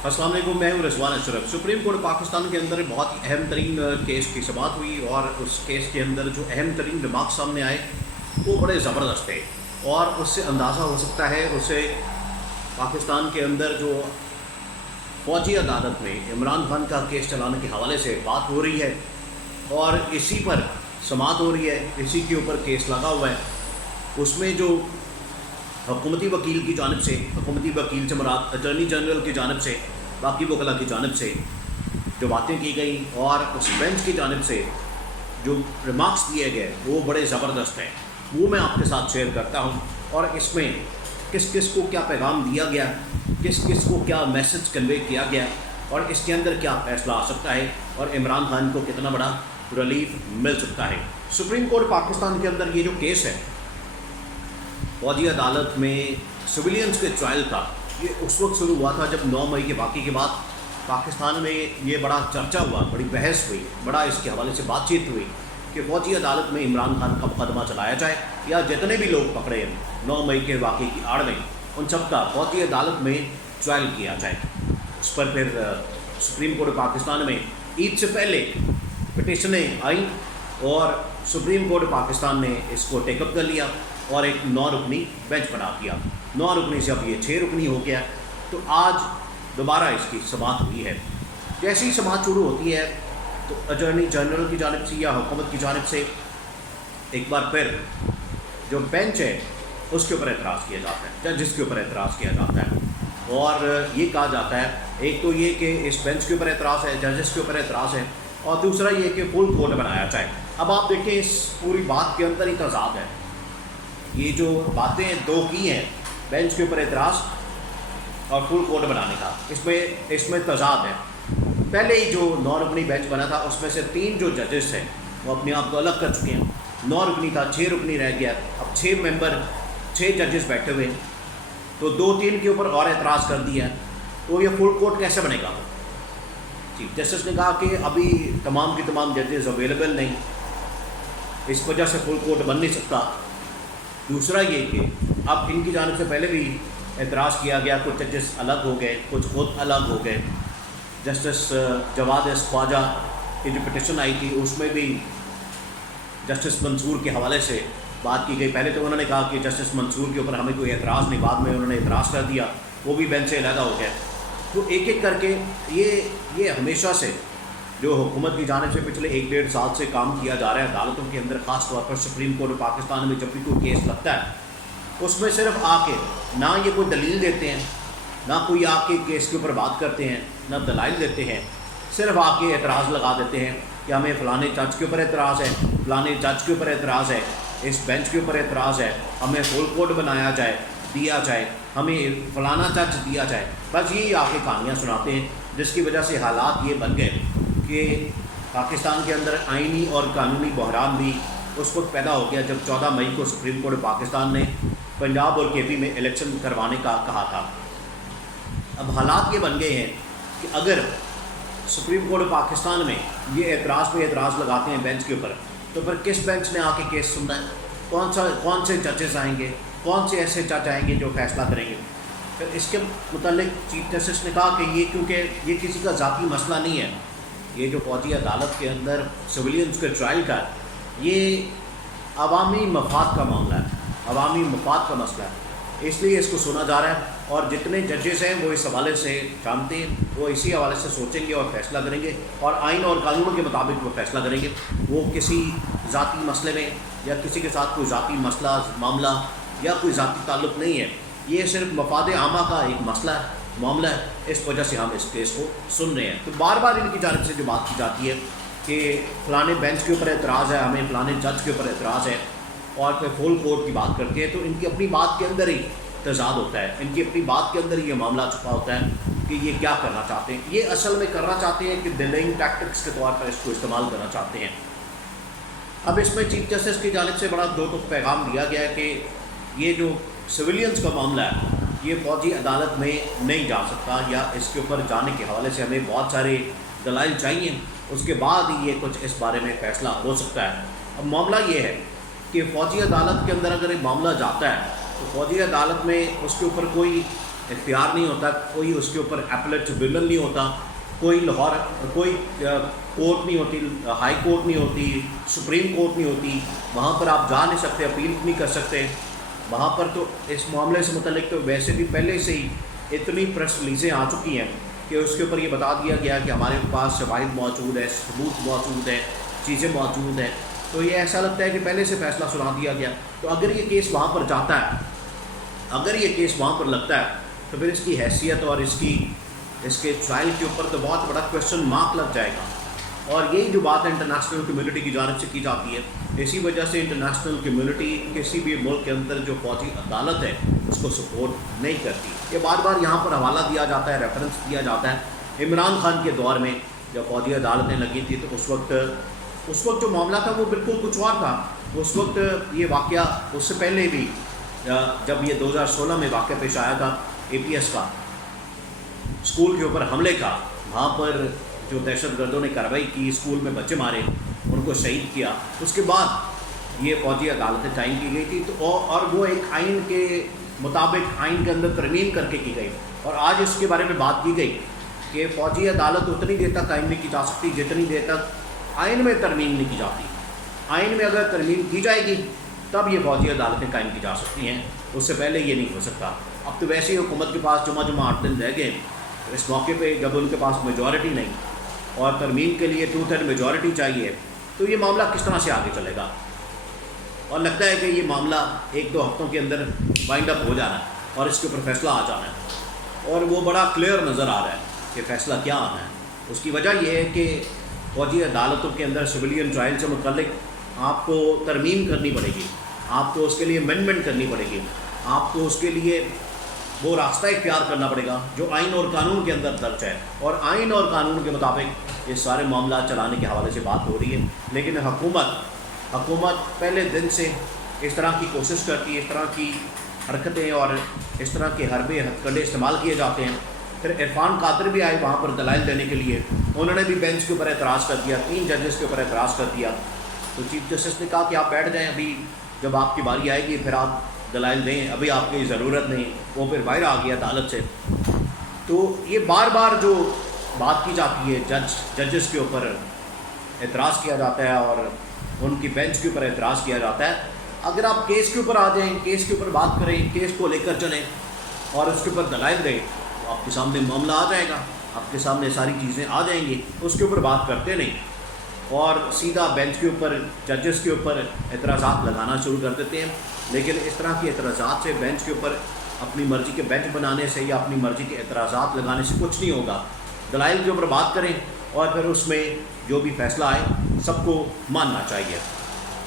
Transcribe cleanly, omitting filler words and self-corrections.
अस्सलाम वालेकुम, मैं हूँ रिजवान अशरफ। सुप्रीम कोर्ट पाकिस्तान के अंदर बहुत ही अहम तरीन केस की समाअत हुई और उस केस के अंदर जो अहम तरीन रिमार्क सामने आए वो बड़े ज़बरदस्त थे और उससे अंदाज़ा हो सकता है उसे पाकिस्तान के अंदर जो फ़ौजी अदालत में इमरान खान का केस चलाने के हवाले से बात हो रही है और इसी पर समाअत हो रही है, इसी के ऊपर केस लगा हुआ है। उसमें जो हुकूमती वकील की जानिब से, हुकूमती वकील से मुराद अटॉर्नी जनरल की जानिब से, बाकी वकला की जानिब से जो बातें की गई और उस बेंच की जानिब से जो रिमार्क्स दिए गए वो बड़े ज़बरदस्त हैं। वो मैं आपके साथ शेयर करता हूँ और इसमें किस किस को क्या पैगाम दिया गया, किस किस को क्या मैसेज कन्वे किया गया और इसके अंदर क्या फ़ैसला आ सकता है और इमरान खान को कितना बड़ा रिलीफ मिल सकता है। सुप्रीम कोर्ट पाकिस्तान के अंदर ये जो केस है फौजी अदालत में सिविलियंस के ट्रायल का, ये उस वक्त शुरू हुआ था जब 9 मई के वाक़े के बाद पाकिस्तान में ये बड़ा चर्चा हुआ, बड़ी बहस हुई, बड़ा इसके हवाले से बातचीत हुई कि फ़ौजी अदालत में इमरान खान का मुकदमा चलाया जाए या जितने भी लोग पकड़े हैं 9 मई के वाक़े की आड़ में उन सब का फ़ौजी अदालत में ट्रायल किया जाए। उस पर फिर सुप्रीम कोर्ट पाकिस्तान में ईद से पहले पिटिशनें आई और सुप्रीम कोर्ट पाकिस्तान ने इसको टेकअप कर लिया और एक 9 रुकनी बेंच बना दिया। 9 रुकनी से अब ये 6 रुकनी हो गया। तो आज दोबारा इसकी समाअत हुई है। जैसे ही समाअत शुरू होती है तो अटॉर्नी जनरल की जानिब से या हुकूमत की जानिब से एक बार फिर जो बेंच है उसके ऊपर एतराज़ किया जाता है, जजेस के ऊपर एतराज़ किया जाता है और ये कहा जाता है एक तो ये कि इस बेंच के ऊपर एतराज़ है, जजेस के ऊपर एतराज़ है और दूसरा ये कि फुल कोर्ट बनाया जाए। अब आप देखें इस पूरी बात के अंदर ही तज़ाद है। ये जो बातें दो की हैं, बेंच के ऊपर एतराज़ और फुल कोर्ट बनाने का, इसमें तज़ाद है। पहले ही जो 9 रुकनी बेंच बना था उसमें से 3 जो जजेस हैं वो अपने आप को अलग कर चुके हैं। 9 रुकनी था, 6 रुकनी रह गया। अब 6 जजेस बैठे हुए हैं तो 2-3 के ऊपर और एतराज़ कर दिया तो ये फुल कोर्ट कैसे बनेगा। चीफ जस्टिस ने कहा कि अभी तमाम की तमाम जजेस अवेलेबल नहीं, इस वजह से फुल कोर्ट बन नहीं सकता। दूसरा ये कि अब इनकी जानिब से पहले भी एतराज़ किया गया, कुछ जजेस अलग हो गए, कुछ खुद अलग हो गए। जस्टिस जवाद एस ख्वाजा की जो पिटिशन आई थी उसमें भी जस्टिस मंसूर के हवाले से बात की गई। पहले तो उन्होंने कहा कि जस्टिस मंसूर के ऊपर हमें कोई एतराज़ नहीं, बाद में उन्होंने एतराज़ कर दिया, वो भी बेंच से अलग हो गया। तो एक एक करके ये हमेशा से जो हुकूमत की जानिब से पिछले 1-1.5 साल से काम किया जा रहा है अदालतों के अंदर, ख़ास तौर पर सुप्रीम कोर्ट पाकिस्तान में जब भी कोई केस लगता है उसमें सिर्फ आके ना ये कोई दलील देते हैं, ना कोई आके केस के ऊपर बात करते हैं, ना दलाइल देते हैं, सिर्फ आके एतराज़ लगा देते हैं कि हमें फ़लाने जज के ऊपर एतराज़ है, फ़लाने जज के ऊपर एतराज़ है, इस बेंच के ऊपर एतराज़ है, हमें फुल कोर्ट बनाया जाए, दिया जाए, हमें फ़लाना जज दिया जाए। बस यही आके कहानियाँ सुनाते हैं, जिसकी वजह से हालात ये बन गए कि पाकिस्तान के अंदर आइनी और कानूनी बहरान भी उस वक्त पैदा हो गया जब 14 मई को सुप्रीम कोर्ट पाकिस्तान ने पंजाब और केपी में इलेक्शन करवाने का कहा था। अब हालात ये बन गए हैं कि अगर सुप्रीम कोर्ट पाकिस्तान में ये एतराज़ पे एतराज़ लगाते हैं बेंच के ऊपर, तो फिर किस बेंच ने आके केस सुनना है? कौन से जजेस आएंगे, कौन से ऐसे जज आएंगे जो फ़ैसला करेंगे? फिर इसके मुतालिक चीफ जस्टिस ने कहा कि ये क्योंकि ये किसी का ज़ाती मसला नहीं है, ये जो फ़ौजी अदालत के अंदर सिविलियंस के ट्रायल का, ये अवामी मफाद का मामला है, अवामी मफाद का मसला है, इसलिए इसको सुना जा रहा है। और जितने जजेस हैं वो इस हवाले से जानते हैं, वो इसी हवाले से सोचेंगे और फ़ैसला करेंगे और आइन और कानून के मुताबिक वो फ़ैसला करेंगे। वो किसी ज़ाती मसले में या किसी के साथ कोई ज़ाती मसला मामला या कोई ज़ाती ताल्लुक़ नहीं है, ये सिर्फ मफाद आमा का एक मसला है, मामला है। इस वजह से हम इस केस को सुन रहे हैं। तो बार बार इनकी जानिब से जो बात की जाती है कि फ़लाने बेंच के ऊपर एतराज़ है, हमें फ़लाने जज के ऊपर एतराज़ है और फिर फुल कोर्ट की बात करते हैं, तो इनकी अपनी बात के अंदर ही तज़ाद होता है, इनकी अपनी बात के अंदर ही ये मामला छुपा होता है कि ये क्या करना चाहते हैं। ये असल में करना चाहते हैं कि डिलेइंग टैक्टिक्स के तौर पर इसको इस्तेमाल करना चाहते हैं। अब इसमें चीफ जस्टिस की जानिब से बड़ा दो पैगाम दिया गया है कि ये जो सिविलियंस का मामला है ये फ़ौजी अदालत में नहीं जा सकता या इसके ऊपर जाने के हवाले से हमें बहुत सारे दलाइल चाहिए, उसके बाद ही ये कुछ इस बारे में फ़ैसला हो सकता है। अब मामला ये है कि फ़ौजी अदालत के अंदर अगर एक मामला जाता है तो फ़ौजी अदालत में उसके ऊपर कोई اختیار نہیں ہوتا, کوئی اس کے اوپر اپلیٹ ٹریبیونل نہیں ہوتا, کوئی لاہور کوئی کورٹ نہیں ہوتی, ہائی کورٹ نہیں ہوتی, سپریم کورٹ نہیں ہوتی, وہاں پر آپ جا نہیں سکتے, اپیل نہیں کر سکتے وہاں پر. تو اس معاملے سے متعلق تو ویسے بھی پہلے سے ہی اتنی پریس ریلیزیں آ چکی ہیں کہ اس کے اوپر یہ بتا دیا گیا کہ ہمارے پاس شواہد موجود ہے, ثبوت موجود ہے, چیزیں موجود ہیں. تو یہ ایسا لگتا ہے کہ پہلے سے فیصلہ سنا دیا گیا. تو اگر یہ کیس وہاں پر جاتا ہے, اگر یہ کیس وہاں پر لگتا ہے, تو پھر اس کی حیثیت اور اس کے ٹرائل کے اوپر تو بہت بڑا کویشچن مارک لگ جائے گا. اور یہی جو بات ہے انٹرنیشنل کمیونٹی کی جانب سے کی جاتی ہے, اسی وجہ سے انٹرنیشنل کمیونٹی کسی بھی ملک کے اندر جو فوجی عدالت ہے اس کو سپورٹ نہیں کرتی. یہ بار بار یہاں پر حوالہ دیا جاتا ہے, ریفرنس دیا جاتا ہے. عمران خان کے دور میں جب فوجی عدالتیں لگی تھی تو اس وقت جو معاملہ تھا وہ بالکل کچھ اور تھا. اس وقت یہ واقعہ, اس سے پہلے بھی جب یہ 2016 میں واقعہ پیش آیا تھا APS کا, اسکول کے اوپر حملے کا, وہاں پر جو دہشت گردوں نے کارروائی کی, اسکول میں بچے مارے, ان کو شہید کیا, اس کے بعد یہ فوجی عدالتیں قائم کی گئی تھی. تو اور وہ ایک آئین کے مطابق آئین کے اندر ترمیم کر کے کی گئی. اور آج اس کے بارے میں بات کی گئی کہ فوجی عدالت اتنی دیر تک قائم نہیں کی جا سکتی جتنی دیر تک آئین میں ترمیم نہیں کی جاتی. آئین میں اگر ترمیم کی جائے گی تب یہ فوجی عدالتیں قائم کی جا سکتی ہیں, اس سے پہلے یہ نہیں ہو سکتا. اب تو ویسے ہی حکومت کے پاس جمعہ 8 دن رہ گئے. اس موقع پہ جب ان کے پاس میجورٹی نہیں اور ترمیم کے لیے 2/3 میجورٹی چاہیے, تو یہ معاملہ کس طرح سے آگے چلے گا. اور لگتا ہے کہ یہ معاملہ 1-2 ہفتوں کے اندر وائنڈ اپ ہو جانا ہے اور اس کے اوپر فیصلہ آ جانا ہے. اور وہ بڑا کلیئر نظر آ رہا ہے کہ فیصلہ کیا آنا ہے. اس کی وجہ یہ ہے کہ فوجی عدالتوں کے اندر سویلین ٹرائل سے متعلق آپ کو ترمیم کرنی پڑے گی, آپ کو اس کے لیے امینڈمنٹ کرنی پڑے گی, آپ کو اس کے لیے وہ راستہ اختیار کرنا پڑے گا جو آئین اور قانون کے اندر درج ہے. اور آئین اور قانون کے مطابق یہ سارے معاملات چلانے کے حوالے سے بات ہو رہی ہے. لیکن حکومت پہلے دن سے اس طرح کی کوشش کرتی ہے, اس طرح کی حرکتیں اور اس طرح کے حربے ہتھ کنڈے استعمال کیے جاتے ہیں. پھر عرفان قادر بھی آئے وہاں پر دلائل دینے کے لیے, انہوں نے بھی بینچ کے اوپر اعتراض کر دیا, 3 ججز کے اوپر اعتراض کر دیا. تو چیف جسٹس نے کہا کہ آپ بیٹھ جائیں, ابھی جب آپ کی باری آئے گی پھر آپ دلائل دیں, ابھی آپ کی ضرورت نہیں. وہ پھر باہر آ گیا عدالت سے. تو یہ بار بار جو بات کی جاتی ہے, ججز کے اوپر اعتراض کیا جاتا ہے اور ان کی بینچ کے اوپر اعتراض کیا جاتا ہے. اگر آپ کیس کے اوپر آ جائیں, کیس کے اوپر بات کریں, کیس کو لے کر چلیں اور اس کے اوپر دلائل دیں, تو آپ کے سامنے معاملہ آ جائے گا, آپ کے سامنے ساری چیزیں آ جائیں گی. اس کے اوپر بات کرتے نہیں اور سیدھا بینچ کے اوپر, ججز کے اوپر اعتراضات لگانا شروع کر دیتے ہیں. لیکن اس طرح کی اعتراضات سے, بینچ کے اوپر اپنی مرضی کے بینچ بنانے سے یا اپنی مرضی کے اعتراضات لگانے سے کچھ نہیں ہوگا. دلائل کے اوپر بات کریں اور پھر اس میں جو بھی فیصلہ آئے سب کو ماننا چاہیے.